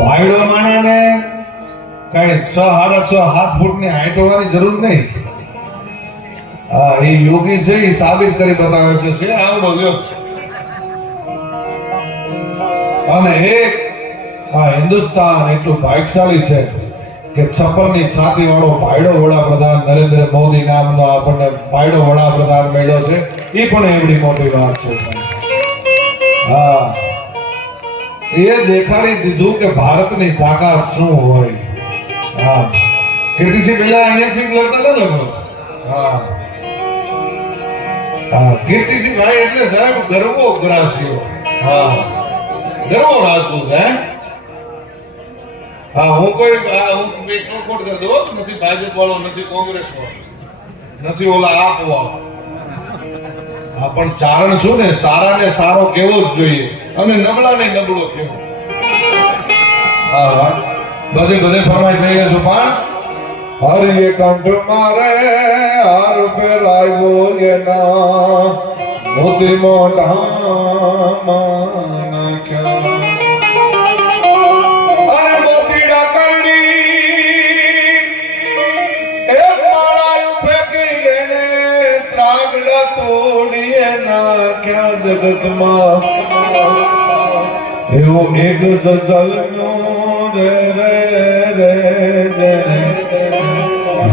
ભાઈડો માણાને કઈ 6.5 ફૂટની હાઈટ હોવાની જરૂર નહીં. હા, એ યોગી છે, એ સાબિત કરી બતાવે છે આવડો લ્યો. અને એક હિન્દુસ્તાન એટલું ભાગ્યશાળી છે કે 56 ની છાતી વાળો ભાઈડો વડાપ્રધાન નરેન્દ્ર મોદી નામનો આપણને ભાઈડો વડાપ્રધાન મળ્યો છે. એ પણ એવડી મોટી વાત છે. હા, એ દેખાડી દીધું કે ભારતની તાકાત શું હોય. હા, કીર્તિસિંહ પેલા અહીંયાથી લડતા હતા લગભગ. હા હા, કીર્તિસિંહ ભાઈ એટલે સાહેબ ગરબો ગ્રાસ્યો. હા, ગરબો રાજપૂત. હે હા, હું કોઈ કોટ કરી દઉં, નથી ભાજપ વાળો, નથી કોંગ્રેસ વાળો, નથી ઓલા આપ વાળો. હા, પણ ચારણ શું ને, સારા ને સારો કેવો જ જોઈએ અને નબળા ને નબળો કેવો. હા, બધે ફરમાઈ થઈ ગયો છું. પણ હરિ કંઠ મારે હાર પેરાયો એના મોતી મોઢા નાખ્યા. જગતમાં એવો એક ગઝલનો રે રે રે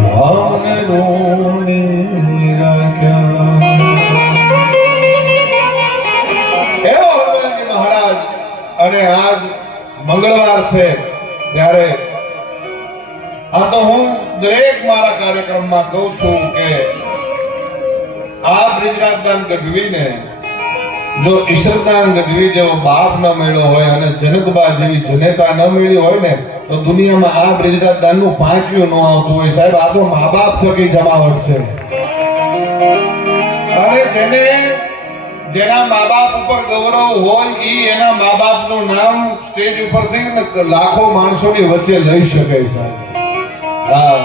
ભાવને રોણી રાખ્યા. એવો હનુમાનજી મહારાજ. અને આજ મંગળવાર છે ત્યારે આ તો હું દરેક મારા કાર્યક્રમમાં કહું છું કે આ બ્રિજરાજદાન ગઢવીને જો ઈશ્વરદાન ગઢવી જેવો બાપ ન મળ્યો હોય અને જનકબા જેવી જનેતા ન મળી હોય ને તો દુનિયામાં આ બ્રિજરાજદાનનું 5 ન આવતું હોય. સાહેબ, આ તો મા બાપ થકી જમાવટ છે. અને જેના મા બાપ ઉપર ગૌરવ હોય ઈ એના મા બાપનું નામ સ્ટેજ ઉપરથી લાખો માણસોની વચ્ચે લઈ શકે છે. હા,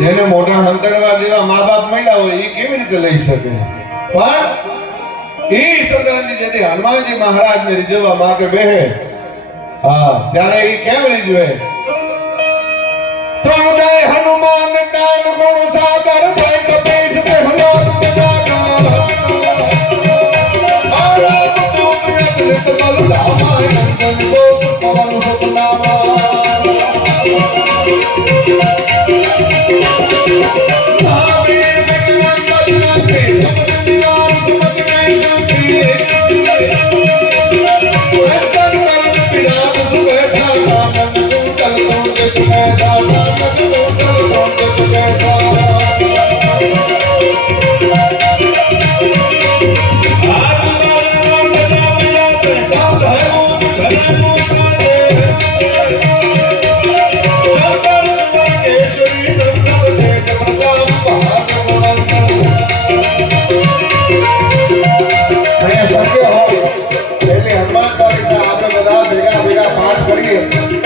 જેને મોટા હંતરવા જેવા મા બાપ મળ્યા હોય એ કેવી રીતે લઈ શકે. પણ ઈ ઈશ્વરદાનજી જેથી હનુમાનજી મહારાજને રીઝવવા માંગે બેહે, હા, ત્યારે ઈ કેમ રીઝવે? તો જય હનુમાન જ્ઞાન ગુણ સાગર જય કપીશ તે હનુમાન મહારાજ દૂત યત બલ ધામાય નંદન ગો પવન સુતનામા.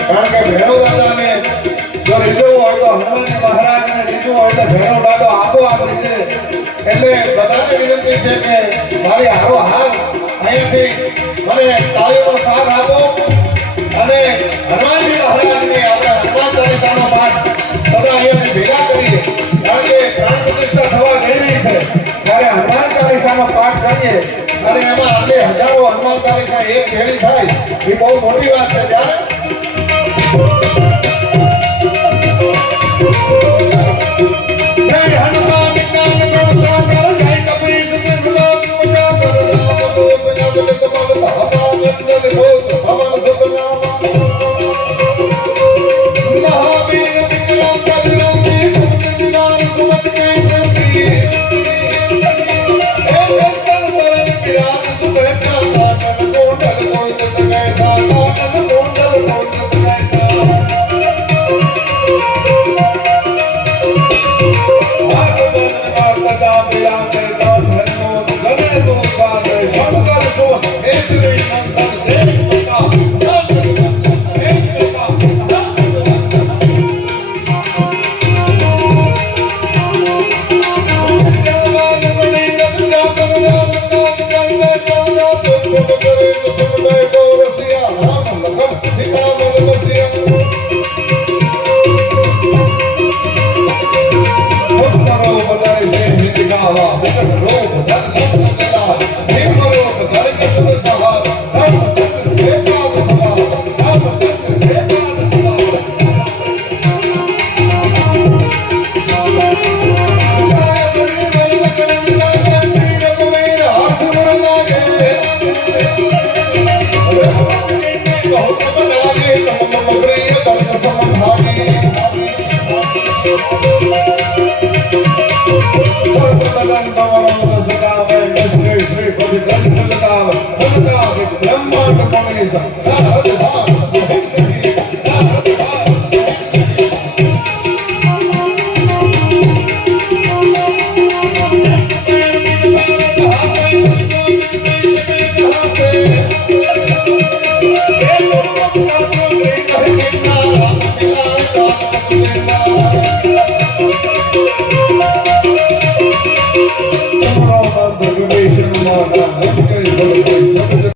કારણ કે ભેરવ દાદાને જો લીધો હોય તો હનુમાનજી મહારાજને લીધું હોય તો ભેરવ દાદો આપોઆપ લીધે. એટલે બધાને વિનંતી છે કે મારી હારો હાલ અહીંયાથી મને તાળીનો સાથ આપો અને હનુમાનજી મહારાજની આપણે હનુમાન ચાલીસાનો પાઠ બધા અહીંયાથી ભેગા કરીએ. કારણ કે પ્રાણ પ્રતિષ્ઠા થવા જઈ રહી છે ત્યારે હનુમાન ચાલીસાનો પાઠ કરીએ અને એમાં આપણે હજારો હનુમાન ચાલીસા એક ભેળી થાય એ બહુ મોટી વાત છે. ત્યારે બ્રહ્માંડ